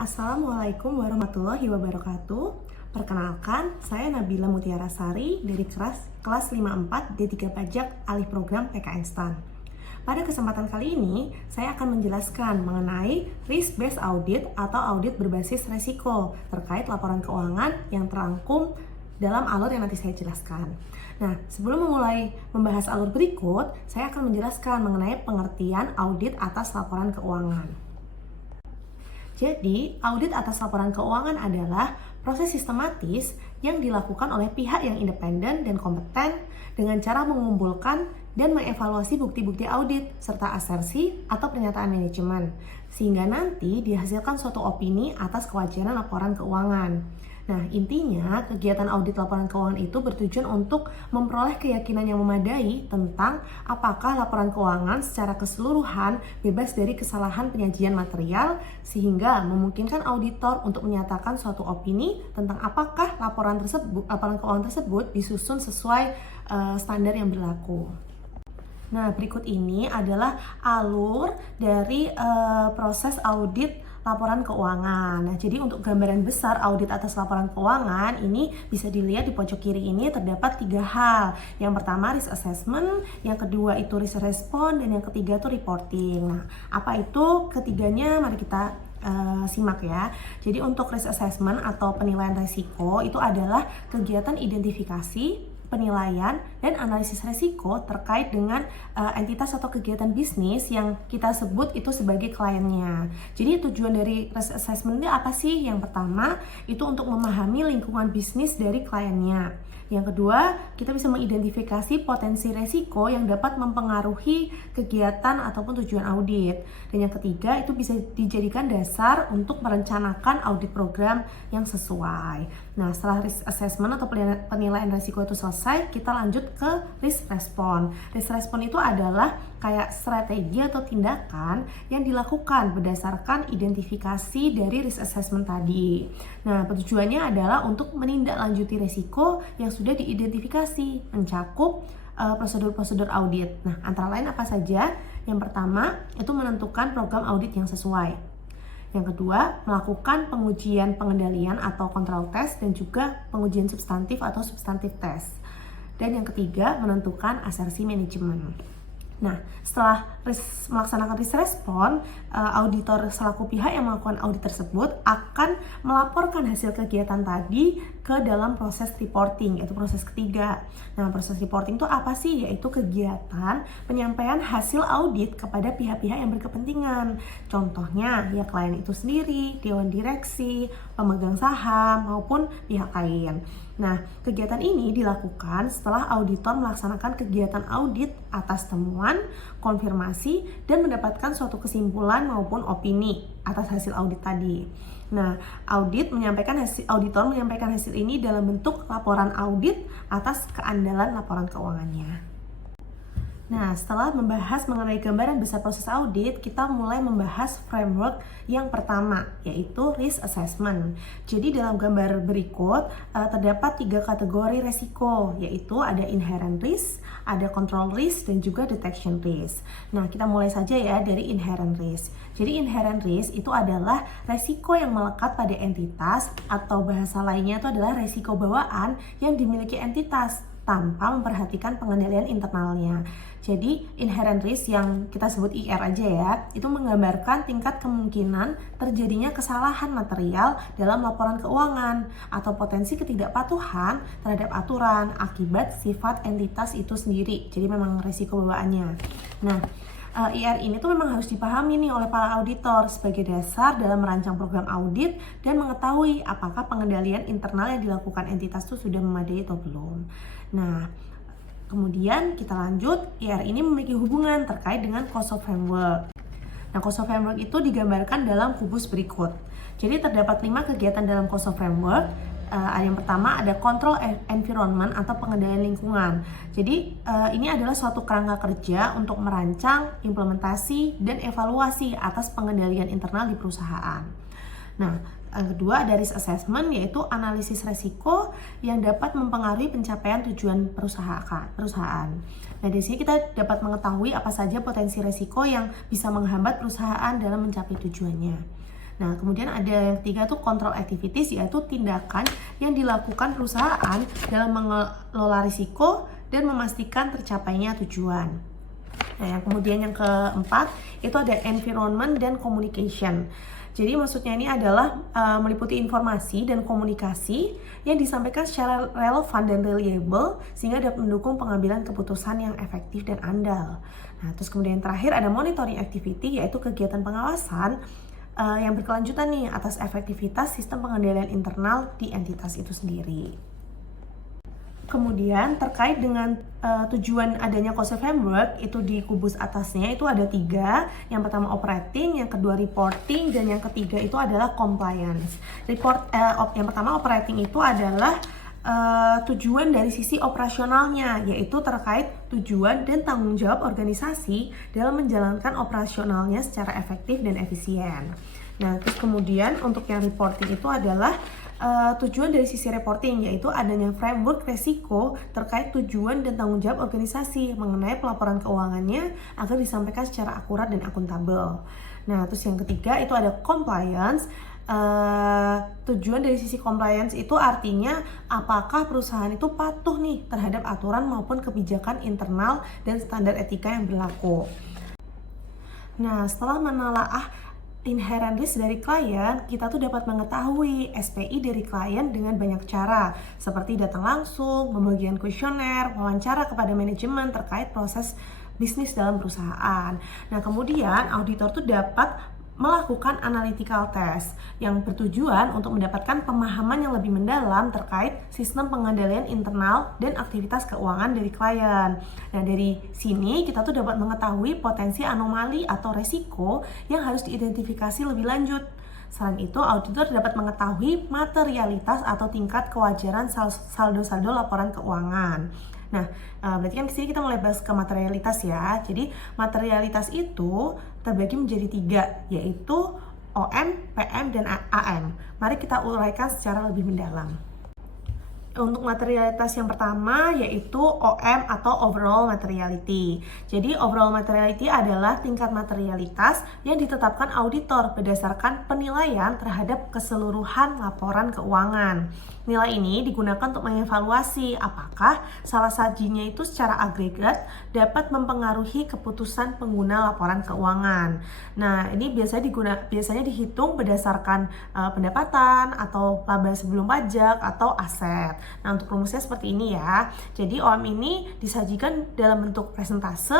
Assalamualaikum warahmatullahi wabarakatuh. Perkenalkan, saya Nabila Mutiara Sari dari kelas 54 D3 Pajak Alih Program PKN STAN. Pada kesempatan kali ini, saya akan menjelaskan mengenai risk-based audit atau audit berbasis resiko terkait laporan keuangan yang terangkum dalam alur yang nanti saya jelaskan. Nah, sebelum memulai membahas alur berikut, saya akan menjelaskan mengenai pengertian audit atas laporan keuangan. Jadi, audit atas laporan keuangan adalah proses sistematis yang dilakukan oleh pihak yang independen dan kompeten dengan cara mengumpulkan dan mengevaluasi bukti-bukti audit serta asersi atau pernyataan manajemen, sehingga nanti dihasilkan suatu opini atas kewajaran laporan keuangan. Nah, intinya kegiatan audit laporan keuangan itu bertujuan untuk memperoleh keyakinan yang memadai tentang apakah laporan keuangan secara keseluruhan bebas dari kesalahan penyajian material sehingga memungkinkan auditor untuk menyatakan suatu opini tentang apakah laporan keuangan tersebut disusun sesuai standar yang berlaku. Nah, berikut ini adalah alur dari proses audit laporan keuangan. Nah, jadi untuk gambaran besar audit atas laporan keuangan ini bisa dilihat di pojok kiri ini terdapat 3 hal. Yang pertama risk assessment, yang kedua itu risk response, dan yang ketiga itu reporting. Nah, apa itu ketiganya? Mari kita simak ya. Jadi untuk risk assessment atau penilaian risiko itu adalah kegiatan identifikasi, penilaian, dan analisis resiko terkait dengan entitas atau kegiatan bisnis yang kita sebut itu sebagai kliennya. Jadi tujuan dari risk assessment itu apa sih? Yang pertama, itu untuk memahami lingkungan bisnis dari kliennya. Yang kedua, kita bisa mengidentifikasi potensi resiko yang dapat mempengaruhi kegiatan ataupun tujuan audit. Dan yang ketiga, itu bisa dijadikan dasar untuk merencanakan audit program yang sesuai. Nah, setelah risk assessment atau penilaian resiko itu selesai, kita lanjut ke risk response. Risk response itu adalah kayak strategi atau tindakan yang dilakukan berdasarkan identifikasi dari risk assessment tadi. Nah, tujuannya adalah untuk menindaklanjuti resiko yang sudah diidentifikasi, mencakup prosedur-prosedur audit. Nah, antara lain apa saja? Yang pertama, itu menentukan program audit yang sesuai. Yang kedua, melakukan pengujian pengendalian atau control test dan juga pengujian substantif atau substantif test. Dan yang ketiga, menentukan asersi manajemen. Nah, setelah melaksanakan risk response, auditor selaku pihak yang melakukan audit tersebut akan melaporkan hasil kegiatan tadi ke dalam proses reporting, yaitu proses ketiga. Nah, proses reporting itu apa sih? Yaitu kegiatan penyampaian hasil audit kepada pihak-pihak yang berkepentingan. Contohnya, ya klien itu sendiri, dewan direksi, pemegang saham, maupun pihak lain. Nah, kegiatan ini dilakukan setelah auditor melaksanakan kegiatan audit atas temuan, konfirmasi, dan mendapatkan suatu kesimpulan maupun opini atas hasil audit tadi. Nah, auditor menyampaikan hasil ini dalam bentuk laporan audit atas keandalan laporan keuangannya. Nah, setelah membahas mengenai gambaran besar proses audit, kita mulai membahas framework yang pertama, yaitu risk assessment. Jadi dalam gambar berikut, terdapat 3 kategori resiko, yaitu ada inherent risk, ada control risk, dan juga detection risk. Nah, kita mulai saja ya dari inherent risk. Jadi inherent risk itu adalah resiko yang melekat pada entitas, atau bahasa lainnya itu adalah resiko bawaan yang dimiliki entitas tanpa memperhatikan pengendalian internalnya. Jadi inherent risk yang kita sebut IR aja ya, itu menggambarkan tingkat kemungkinan terjadinya kesalahan material dalam laporan keuangan atau potensi ketidakpatuhan terhadap aturan akibat sifat entitas itu sendiri. Jadi memang risiko bawaannya. Nah, IR ini tuh memang harus dipahami nih oleh para auditor sebagai dasar dalam merancang program audit dan mengetahui apakah pengendalian internal yang dilakukan entitas itu sudah memadai atau belum. Nah, kemudian kita lanjut, IR ini memiliki hubungan terkait dengan COSO framework. Nah, COSO framework itu digambarkan dalam kubus berikut. Jadi terdapat 5 kegiatan dalam COSO framework. Yang pertama ada control environment atau pengendalian lingkungan. Jadi ini adalah suatu kerangka kerja untuk merancang, implementasi, dan evaluasi atas pengendalian internal di perusahaan. Nah, yang kedua ada risk assessment, yaitu analisis resiko yang dapat mempengaruhi pencapaian tujuan perusahaan. Nah, di sini kita dapat mengetahui apa saja potensi resiko yang bisa menghambat perusahaan dalam mencapai tujuannya. Nah, kemudian ada yang ketiga tuh control activities, yaitu tindakan yang dilakukan perusahaan dalam mengelola risiko dan memastikan tercapainya tujuan. Nah, yang kemudian yang keempat itu ada environment dan communication. Jadi maksudnya ini adalah meliputi informasi dan komunikasi yang disampaikan secara relevan dan reliable sehingga dapat mendukung pengambilan keputusan yang efektif dan andal. Nah, terus kemudian yang terakhir ada monitoring activity, yaitu kegiatan pengawasan yang berkelanjutan nih atas efektivitas sistem pengendalian internal di entitas itu sendiri. Kemudian terkait dengan tujuan adanya COSE framework itu di kubus atasnya itu ada 3. Yang pertama operating, yang kedua reporting, dan yang ketiga itu adalah compliance. Yang pertama operating itu adalah tujuan dari sisi operasionalnya, yaitu terkait tujuan dan tanggung jawab organisasi dalam menjalankan operasionalnya secara efektif dan efisien. Nah, terus kemudian untuk yang reporting itu adalah tujuan dari sisi reporting, yaitu adanya framework resiko terkait tujuan dan tanggung jawab organisasi mengenai pelaporan keuangannya agar disampaikan secara akurat dan akuntabel. Nah, terus yang ketiga itu ada compliance. Tujuan dari sisi compliance itu artinya apakah perusahaan itu patuh nih terhadap aturan maupun kebijakan internal dan standar etika yang berlaku. Nah, setelah menelaah inherent risk dari klien, kita tuh dapat mengetahui SPI dari klien dengan banyak cara, seperti datang langsung, pembagian kuesioner, wawancara kepada manajemen terkait proses bisnis dalam perusahaan. Nah, kemudian auditor tuh dapat melakukan analytical test yang bertujuan untuk mendapatkan pemahaman yang lebih mendalam terkait sistem pengendalian internal dan aktivitas keuangan dari klien. Nah, dari sini kita tuh dapat mengetahui potensi anomali atau resiko yang harus diidentifikasi lebih lanjut. Selain itu, auditor dapat mengetahui materialitas atau tingkat kewajaran saldo-saldo laporan keuangan. Nah, berarti kan kesini kita mulai bahas ke materialitas ya. Jadi materialitas itu terbagi menjadi 3, yaitu OM, PM, dan AM. Mari kita uraikan secara lebih mendalam. Untuk materialitas yang pertama yaitu OM atau overall materiality. Jadi overall materiality adalah tingkat materialitas yang ditetapkan auditor berdasarkan penilaian terhadap keseluruhan laporan keuangan. Nilai ini digunakan untuk mengevaluasi apakah salah sajinya itu secara agregat dapat mempengaruhi keputusan pengguna laporan keuangan. Nah, ini biasanya dihitung berdasarkan pendapatan atau laba sebelum pajak atau aset. Nah, untuk rumusnya seperti ini ya. Jadi OM ini disajikan dalam bentuk presentase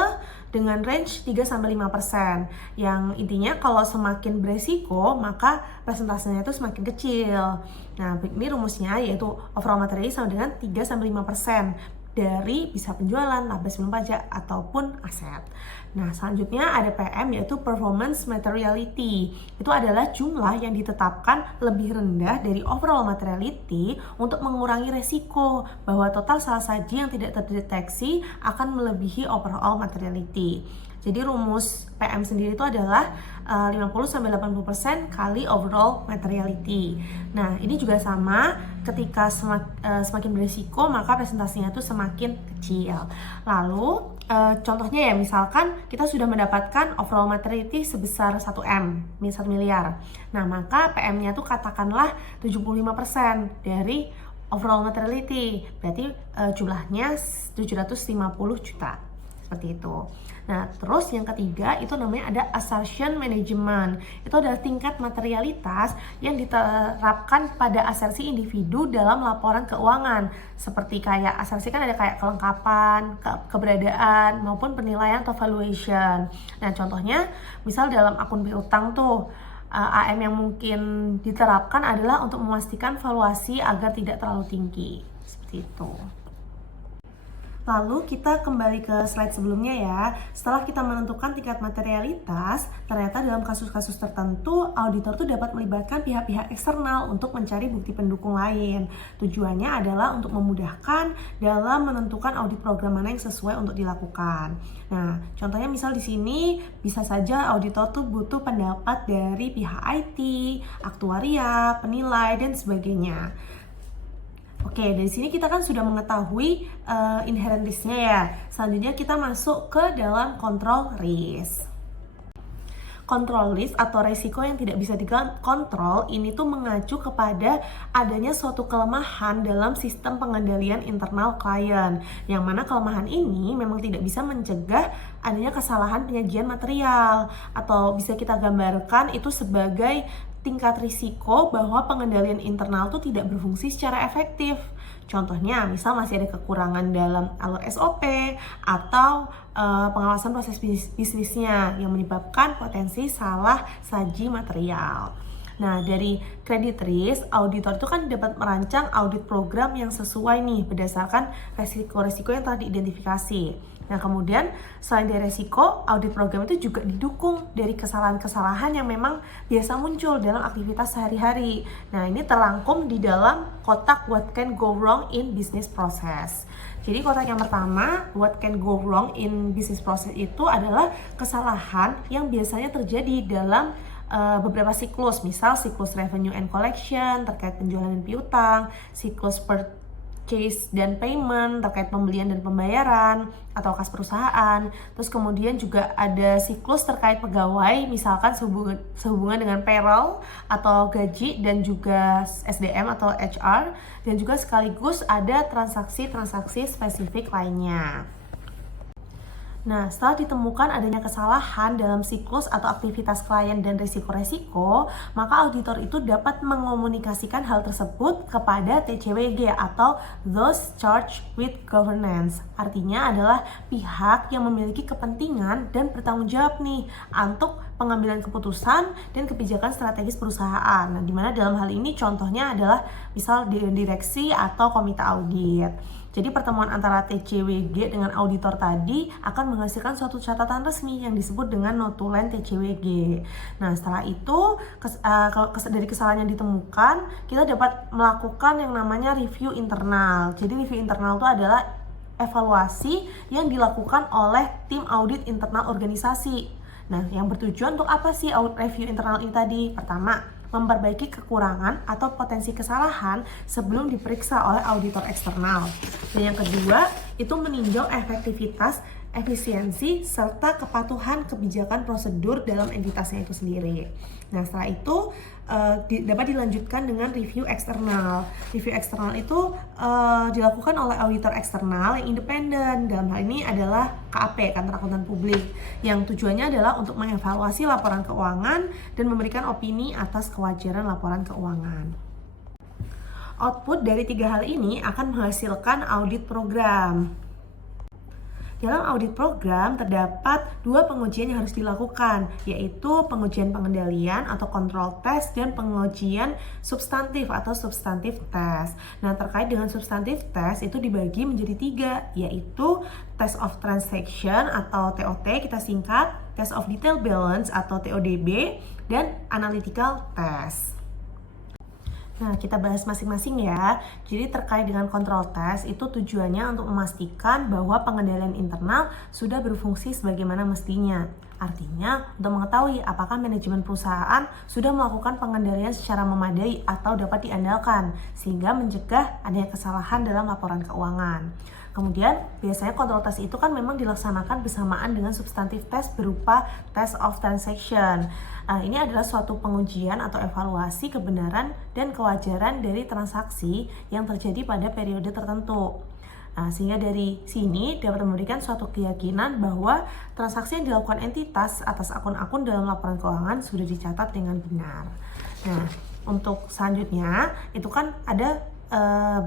dengan range 3-5%. Yang intinya kalau semakin beresiko, maka presentasenya itu semakin kecil. Nah, ini rumusnya yaitu overall materiality sama dengan 3-5% dari bisa penjualan, laba sebelum pajak, ataupun aset. Nah, selanjutnya ada PM yaitu performance materiality. Itu adalah jumlah yang ditetapkan lebih rendah dari overall materiality untuk mengurangi resiko bahwa total salah saji yang tidak terdeteksi akan melebihi overall materiality. Jadi rumus PM sendiri itu adalah 50-80% kali overall materiality. Nah, ini juga sama, ketika semakin berisiko maka presentasinya itu semakin kecil. Lalu contohnya ya, misalkan kita sudah mendapatkan overall materiality sebesar 1M, 1 miliar. Nah, maka PM-nya tuh katakanlah 75% dari overall materiality. Berarti jumlahnya 750 juta. Seperti itu. Nah, terus yang ketiga itu namanya ada assertion management. Itu adalah tingkat materialitas yang diterapkan pada asersi individu dalam laporan keuangan. Seperti kayak asersi kan ada kayak kelengkapan, keberadaan, maupun penilaian atau valuation. Nah, contohnya misal dalam akun piutang tuh AM yang mungkin diterapkan adalah untuk memastikan valuasi agar tidak terlalu tinggi. Seperti itu. Lalu kita kembali ke slide sebelumnya ya. Setelah kita menentukan tingkat materialitas, ternyata dalam kasus-kasus tertentu auditor tuh dapat melibatkan pihak-pihak eksternal untuk mencari bukti pendukung lain. Tujuannya adalah untuk memudahkan dalam menentukan audit program mana yang sesuai untuk dilakukan. Nah, contohnya misal di sini bisa saja auditor tuh butuh pendapat dari pihak IT, aktuaria, penilai, dan sebagainya. Oke, dari sini kita kan sudah mengetahui inherent risk-nya ya. Selanjutnya kita masuk ke dalam control risk. Control risk atau resiko yang tidak bisa dikontrol ini tuh mengacu kepada adanya suatu kelemahan dalam sistem pengendalian internal klien, yang mana kelemahan ini memang tidak bisa mencegah adanya kesalahan penyajian material, atau bisa kita gambarkan itu sebagai tingkat risiko bahwa pengendalian internal tuh tidak berfungsi secara efektif. Contohnya, misal masih ada kekurangan dalam alur SOP atau pengawasan proses bisnisnya yang menyebabkan potensi salah saji material. Nah, dari credit risk, auditor itu kan dapat merancang audit program yang sesuai nih berdasarkan resiko-resiko yang telah diidentifikasi. Nah, kemudian selain dari resiko, audit program itu juga didukung dari kesalahan-kesalahan yang memang biasa muncul dalam aktivitas sehari-hari. Nah, ini terangkum di dalam kotak what can go wrong in business process. Jadi kotak yang pertama, what can go wrong in business process itu adalah kesalahan yang biasanya terjadi dalam beberapa siklus, misal siklus revenue and collection terkait penjualan dan piutang, siklus purchase dan payment terkait pembelian dan pembayaran atau kas perusahaan. Terus kemudian juga ada siklus terkait pegawai, misalkan sehubungan dengan payroll atau gaji dan juga SDM atau HR, dan juga sekaligus ada transaksi-transaksi spesifik lainnya. Nah, setelah ditemukan adanya kesalahan dalam siklus atau aktivitas klien dan risiko-resiko, maka auditor itu dapat mengomunikasikan hal tersebut kepada TCWG atau those charged with governance. Artinya adalah pihak yang memiliki kepentingan dan bertanggung jawab nih untuk pengambilan keputusan dan kebijakan strategis perusahaan. Nah, di mana dalam hal ini contohnya adalah misal direksi atau komite audit. Jadi pertemuan antara TCWG dengan auditor tadi akan menghasilkan suatu catatan resmi yang disebut dengan notulen TCWG. Nah, setelah itu dari kesalahan yang ditemukan, kita dapat melakukan yang namanya review internal. Jadi review internal itu adalah evaluasi yang dilakukan oleh tim audit internal organisasi. Nah, yang bertujuan untuk apa sih review internal ini tadi? Pertama, memperbaiki kekurangan atau potensi kesalahan sebelum diperiksa oleh auditor eksternal. Dan yang kedua, itu meninjau efektivitas, efisiensi, serta kepatuhan kebijakan prosedur dalam entitasnya itu sendiri. Nah, setelah itu dapat dilanjutkan dengan review eksternal. Review eksternal itu dilakukan oleh auditor eksternal yang independen. Dalam hal ini adalah KAP, Kantor Akuntan Publik, yang tujuannya adalah untuk mengevaluasi laporan keuangan dan memberikan opini atas kewajaran laporan keuangan. Output dari 3 hal ini akan menghasilkan audit program. Dalam audit program terdapat 2 pengujian yang harus dilakukan, yaitu pengujian pengendalian atau control test dan pengujian substantif atau substantif test. Nah, terkait dengan substantif test itu dibagi menjadi 3, yaitu test of transaction atau TOT kita singkat, test of detail balance atau TODB, dan analytical test. Nah, kita bahas masing-masing ya. Jadi terkait dengan control test itu tujuannya untuk memastikan bahwa pengendalian internal sudah berfungsi sebagaimana mestinya. Artinya, untuk mengetahui apakah manajemen perusahaan sudah melakukan pengendalian secara memadai atau dapat diandalkan, sehingga mencegah adanya kesalahan dalam laporan keuangan. Kemudian, biasanya control test itu kan memang dilaksanakan bersamaan dengan substantif test berupa test of transaction. Ini adalah suatu pengujian atau evaluasi kebenaran dan kewajaran dari transaksi yang terjadi pada periode tertentu. Sehingga dari sini dapat memberikan suatu keyakinan bahwa transaksi yang dilakukan entitas atas akun-akun dalam laporan keuangan sudah dicatat dengan benar. Nah, untuk selanjutnya itu kan ada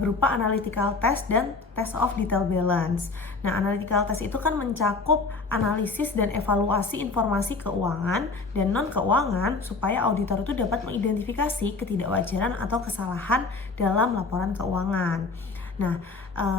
berupa analytical test dan test of detail balance. Nah, analytical test itu kan mencakup analisis dan evaluasi informasi keuangan dan non-keuangan supaya auditor itu dapat mengidentifikasi ketidakwajaran atau kesalahan dalam laporan keuangan. Nah,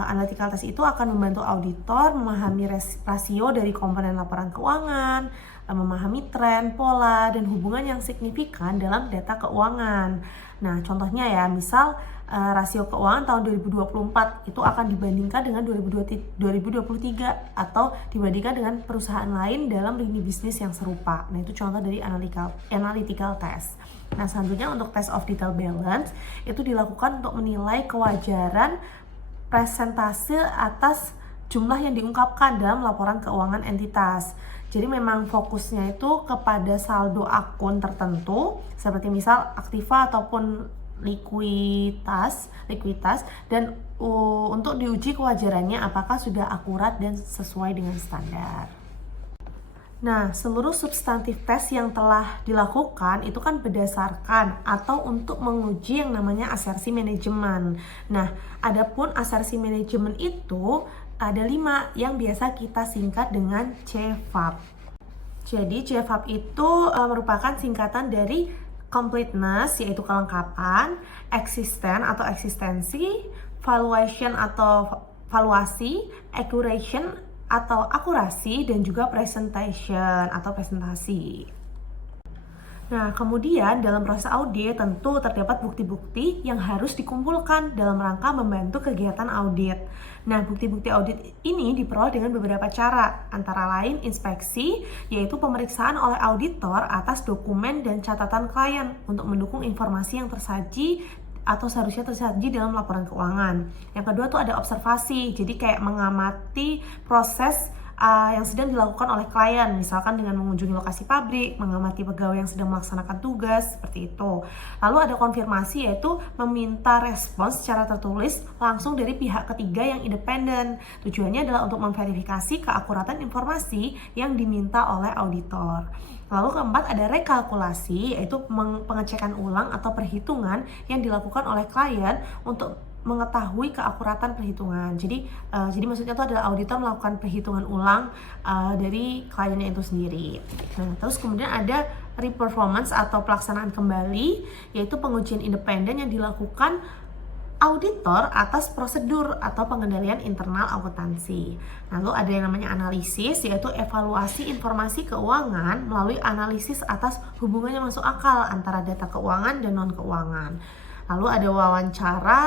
analytical test itu akan membantu auditor memahami rasio dari komponen laporan keuangan, memahami tren, pola, dan hubungan yang signifikan dalam data keuangan. Nah, contohnya ya, misal rasio keuangan tahun 2024 itu akan dibandingkan dengan 2023 atau dibandingkan dengan perusahaan lain dalam lini bisnis yang serupa. Nah, itu contoh dari analytical test. Nah, selanjutnya untuk test of detail balance itu dilakukan untuk menilai kewajaran presentase atas jumlah yang diungkapkan dalam laporan keuangan entitas. Jadi memang fokusnya itu kepada saldo akun tertentu, seperti misal aktiva ataupun likuiditas dan untuk diuji kewajarannya apakah sudah akurat dan sesuai dengan standar. Nah, seluruh substantif tes yang telah dilakukan itu kan berdasarkan atau untuk menguji yang namanya asersi manajemen. Nah, adapun asersi manajemen itu ada 5 yang biasa kita singkat dengan CFAP. Jadi CFAP itu merupakan singkatan dari completeness, yaitu kelengkapan, existence atau eksistensi, valuation atau valuasi, accuracy atau akurasi, dan juga presentation atau presentasi. Nah, kemudian dalam proses audit tentu terdapat bukti-bukti yang harus dikumpulkan dalam rangka membantu kegiatan audit. Nah, bukti-bukti audit ini diperoleh dengan beberapa cara, antara lain inspeksi, yaitu pemeriksaan oleh auditor atas dokumen dan catatan klien untuk mendukung informasi yang tersaji atau seharusnya tersaji dalam laporan keuangan. Yang kedua tuh ada observasi, jadi kayak mengamati proses yang sedang dilakukan oleh klien, misalkan dengan mengunjungi lokasi pabrik, mengamati pegawai yang sedang melaksanakan tugas, seperti itu. Lalu ada konfirmasi, yaitu meminta respons secara tertulis langsung dari pihak ketiga yang independen. Tujuannya adalah untuk memverifikasi keakuratan informasi yang diminta oleh auditor. Lalu keempat ada rekalkulasi, yaitu pengecekan ulang atau perhitungan yang dilakukan oleh klien untuk mengetahui keakuratan perhitungan. Jadi maksudnya itu adalah auditor melakukan perhitungan ulang dari kliennya itu sendiri. Nah, terus kemudian ada reperformance atau pelaksanaan kembali, yaitu pengujian independen yang dilakukan auditor atas prosedur atau pengendalian internal akuntansi. Lalu ada yang namanya analisis, yaitu evaluasi informasi keuangan melalui analisis atas hubungannya masuk akal antara data keuangan dan non-keuangan. Lalu ada wawancara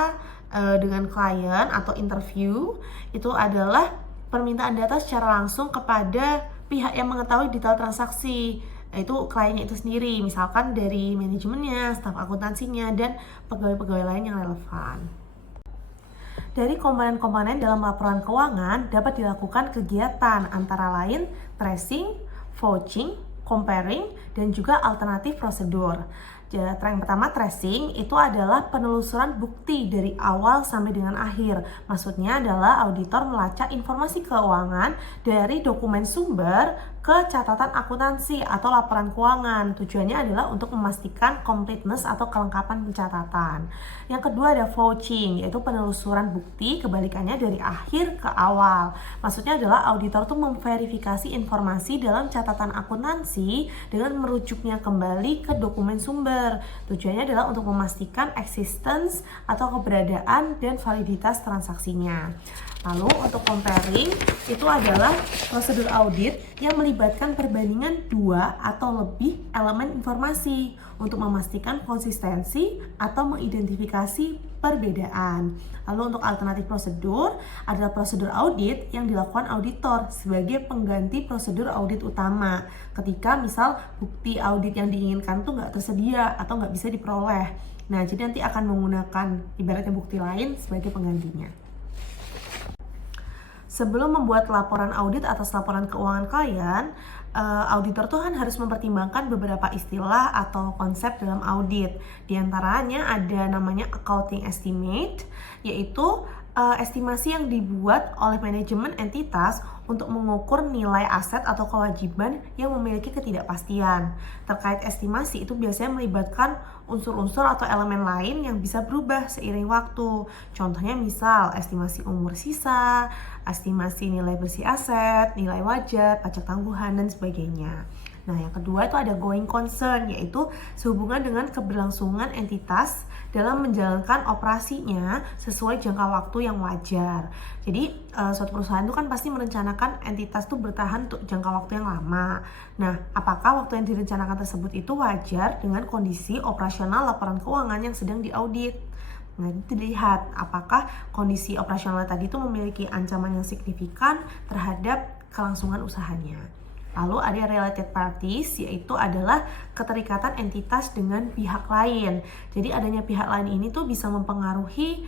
dengan klien atau interview, itu adalah permintaan data secara langsung kepada pihak yang mengetahui detail transaksi, yaitu kliennya itu sendiri, misalkan dari manajemennya, staf akuntansinya, dan pegawai-pegawai lain yang relevan. Dari komponen-komponen dalam laporan keuangan dapat dilakukan kegiatan antara lain tracing, vouching, comparing, dan juga alternatif prosedur. Yang pertama, tracing itu adalah penelusuran bukti dari awal sampai dengan akhir. Maksudnya adalah auditor melacak informasi keuangan dari dokumen sumber ke catatan akuntansi atau laporan keuangan. Tujuannya adalah untuk memastikan completeness atau kelengkapan pencatatan. Yang kedua ada vouching, yaitu penelusuran bukti kebalikannya dari akhir ke awal. Maksudnya adalah auditor tuh memverifikasi informasi dalam catatan akuntansi dengan merujuknya kembali ke dokumen sumber. Tujuannya adalah untuk memastikan existence atau keberadaan dan validitas transaksinya. Lalu untuk comparing itu adalah prosedur audit yang melibatkan perbandingan 2 atau lebih elemen informasi untuk memastikan konsistensi atau mengidentifikasi perbedaan. Lalu untuk alternatif prosedur adalah prosedur audit yang dilakukan auditor sebagai pengganti prosedur audit utama ketika misal bukti audit yang diinginkan tuh nggak tersedia atau nggak bisa diperoleh. Nah, jadi nanti akan menggunakan ibaratnya bukti lain sebagai penggantinya. Sebelum membuat laporan audit atas laporan keuangan klien, auditor tuh kan harus mempertimbangkan beberapa istilah atau konsep dalam audit. Di antaranya ada namanya accounting estimate, yaitu estimasi yang dibuat oleh manajemen entitas untuk mengukur nilai aset atau kewajiban yang memiliki ketidakpastian. Terkait estimasi itu biasanya melibatkan unsur-unsur atau elemen lain yang bisa berubah seiring waktu. Contohnya misal estimasi umur sisa, estimasi nilai bersih aset, nilai wajar, pajak tangguhan, dan sebagainya. Nah, yang kedua itu ada going concern, yaitu sehubungan dengan keberlangsungan entitas dalam menjalankan operasinya sesuai jangka waktu yang wajar. Jadi suatu perusahaan itu kan pasti merencanakan entitas itu bertahan untuk jangka waktu yang lama. Nah, apakah waktu yang direncanakan tersebut itu wajar dengan kondisi operasional laporan keuangan yang sedang diaudit? Nah, itu dilihat apakah kondisi operasional tadi itu memiliki ancaman yang signifikan terhadap kelangsungan usahanya. Lalu ada related parties, yaitu adalah keterikatan entitas dengan pihak lain. Jadi adanya pihak lain ini tuh bisa mempengaruhi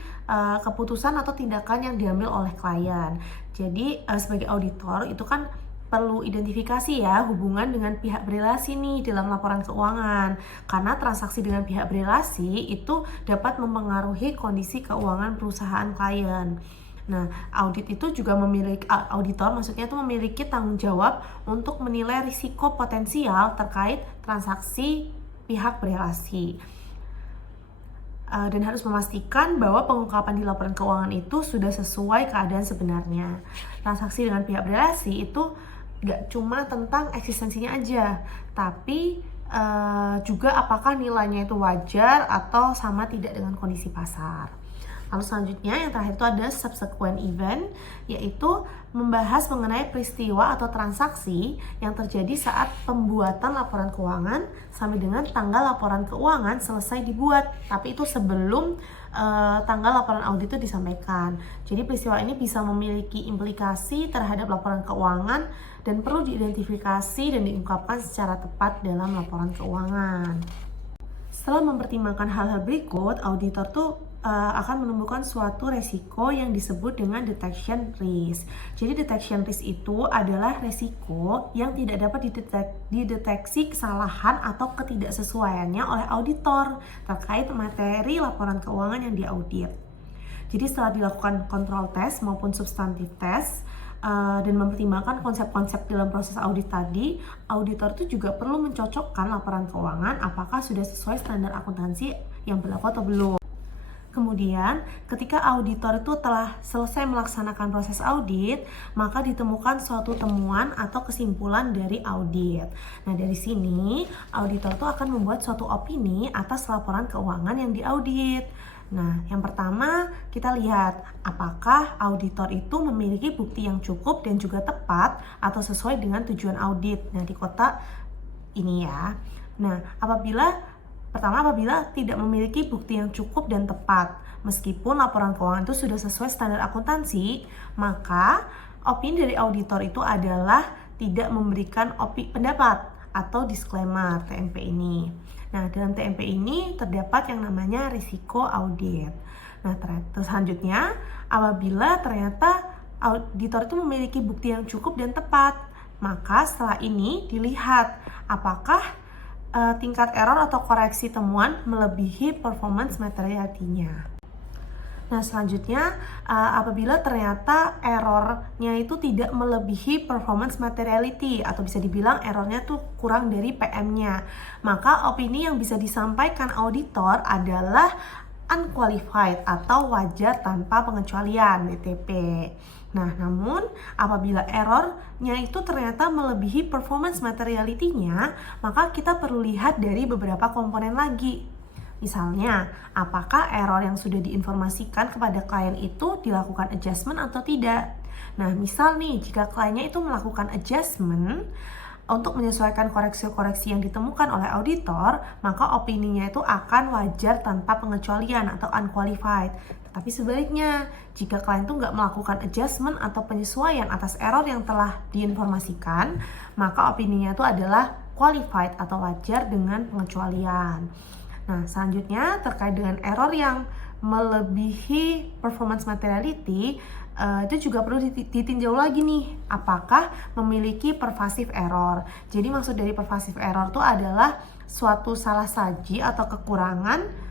keputusan atau tindakan yang diambil oleh klien. Jadi sebagai auditor itu kan perlu identifikasi ya hubungan dengan pihak berelasi nih dalam laporan keuangan, karena transaksi dengan pihak berelasi itu dapat mempengaruhi kondisi keuangan perusahaan klien. Nah, audit itu juga memiliki auditor maksudnya itu memiliki tanggung jawab untuk menilai risiko potensial terkait transaksi pihak berelasi. Dan harus memastikan bahwa pengungkapan di laporan keuangan itu sudah sesuai keadaan sebenarnya. Transaksi dengan pihak berelasi itu gak cuma tentang eksistensinya aja, tapi juga apakah nilainya itu wajar atau sama tidak dengan kondisi pasar. Lalu selanjutnya yang terakhir itu ada subsequent event, yaitu membahas mengenai peristiwa atau transaksi yang terjadi saat pembuatan laporan keuangan sampai dengan tanggal laporan keuangan selesai dibuat, tapi itu sebelum tanggal laporan audit itu disampaikan. Jadi peristiwa ini bisa memiliki implikasi terhadap laporan keuangan dan perlu diidentifikasi dan diungkapkan secara tepat dalam laporan keuangan. Setelah mempertimbangkan hal-hal berikut, auditor tuh akan menemukan suatu resiko yang disebut dengan detection risk. Jadi detection risk itu adalah resiko yang tidak dapat dideteksi kesalahan atau ketidaksesuaiannya oleh auditor terkait materi laporan keuangan yang diaudit. Jadi setelah dilakukan control test maupun substantive test dan mempertimbangkan konsep-konsep dalam proses audit tadi, auditor itu juga perlu mencocokkan laporan keuangan apakah sudah sesuai standar akuntansi yang berlaku atau belum. Kemudian, ketika auditor itu telah selesai melaksanakan proses audit, maka ditemukan suatu temuan atau kesimpulan dari audit. Nah, dari sini, auditor itu akan membuat suatu opini atas laporan keuangan yang diaudit. Nah, yang pertama kita lihat apakah auditor itu memiliki bukti yang cukup dan juga tepat atau sesuai dengan tujuan audit. Nah, di kotak ini ya. Nah, apabila tidak memiliki bukti yang cukup dan tepat, meskipun laporan keuangan itu sudah sesuai standar akuntansi, maka opini dari auditor itu adalah tidak memberikan pendapat atau disclaimer TMP ini. Nah, dalam TMP ini terdapat yang namanya risiko audit. Nah, selanjutnya apabila ternyata auditor itu memiliki bukti yang cukup dan tepat, maka setelah ini dilihat apakah tingkat error atau koreksi temuan melebihi performance materiality-nya. Nah, selanjutnya apabila ternyata errornya itu tidak melebihi performance materiality atau bisa dibilang errornya tuh kurang dari PM-nya, maka opini yang bisa disampaikan auditor adalah unqualified atau wajar tanpa pengecualian WTP. Nah, namun apabila errornya itu ternyata melebihi performance materiality-nya, maka kita perlu lihat dari beberapa komponen lagi. Misalnya, apakah error yang sudah diinformasikan kepada klien itu dilakukan adjustment atau tidak? Nah, misal nih, jika kliennya itu melakukan adjustment untuk menyesuaikan koreksi-koreksi yang ditemukan oleh auditor, maka opininya itu akan wajar tanpa pengecualian atau unqualified. Tapi sebaliknya, jika klien itu nggak melakukan adjustment atau penyesuaian atas error yang telah diinformasikan, maka opininya itu adalah qualified atau wajar dengan pengecualian. Nah, selanjutnya terkait dengan error yang melebihi performance materiality, itu juga perlu ditinjau lagi nih, apakah memiliki pervasive error. Jadi maksud dari pervasive error itu adalah suatu salah saji atau kekurangan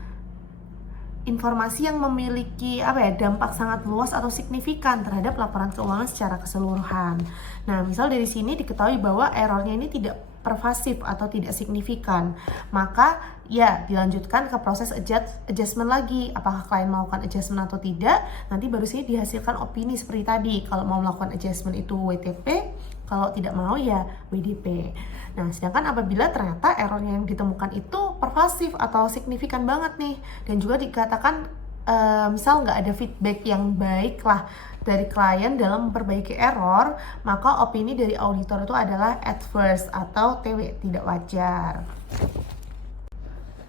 informasi yang memiliki dampak sangat luas atau signifikan terhadap laporan keuangan secara keseluruhan. Nah, misal dari sini diketahui bahwa errornya ini tidak pervasif atau tidak signifikan, maka ya dilanjutkan ke proses adjustment lagi. Apakah klien melakukan adjustment atau tidak, nanti baru sini dihasilkan opini seperti tadi. Kalau mau melakukan adjustment itu WTP, kalau tidak mau ya WDP. Nah, sedangkan apabila ternyata errornya yang ditemukan itu pervasif atau signifikan banget nih, dan juga dikatakan misal nggak ada feedback yang baik lah dari klien dalam memperbaiki error, maka opini dari auditor itu adalah adverse atau TW, tidak wajar.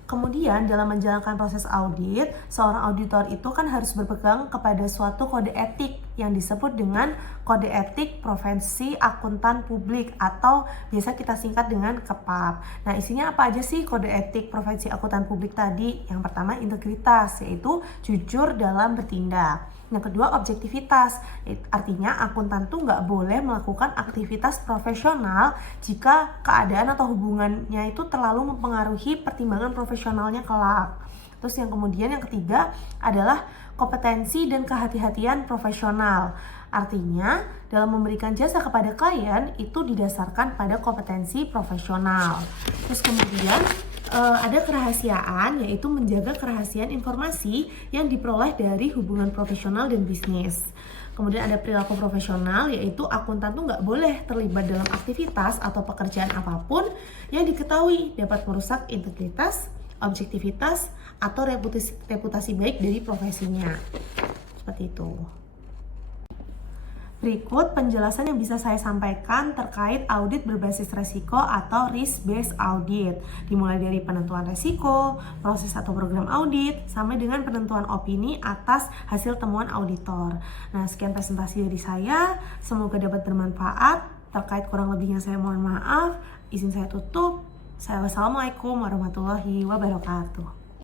Kemudian dalam menjalankan proses audit, seorang auditor itu kan harus berpegang kepada suatu kode etik yang disebut dengan Kode Etik Profesi Akuntan Publik atau biasa kita singkat dengan KEPAP. Nah, isinya apa aja sih Kode Etik Profesi Akuntan Publik tadi? Yang pertama integritas, yaitu jujur dalam bertindak. Yang kedua objektivitas, artinya akuntan tuh nggak boleh melakukan aktivitas profesional jika keadaan atau hubungannya itu terlalu mempengaruhi pertimbangan profesionalnya kelak. Terus yang kemudian yang ketiga adalah kompetensi dan kehati-hatian profesional. Artinya dalam memberikan jasa kepada klien itu didasarkan pada kompetensi profesional. Terus kemudian ada kerahasiaan, yaitu menjaga kerahasiaan informasi yang diperoleh dari hubungan profesional dan bisnis. Kemudian ada perilaku profesional, yaitu akuntan tuh nggak boleh terlibat dalam aktivitas atau pekerjaan apapun yang diketahui dapat merusak integritas, objektivitas, atau reputasi baik dari profesinya. Seperti itu. Berikut penjelasan yang bisa saya sampaikan terkait audit berbasis resiko atau risk-based audit. Dimulai dari penentuan resiko, proses atau program audit, sampai dengan penentuan opini atas hasil temuan auditor. Nah, sekian presentasi dari saya. Semoga dapat bermanfaat. Terkait kurang lebihnya saya mohon maaf. Izin saya tutup. Wassalamualaikum warahmatullahi wabarakatuh.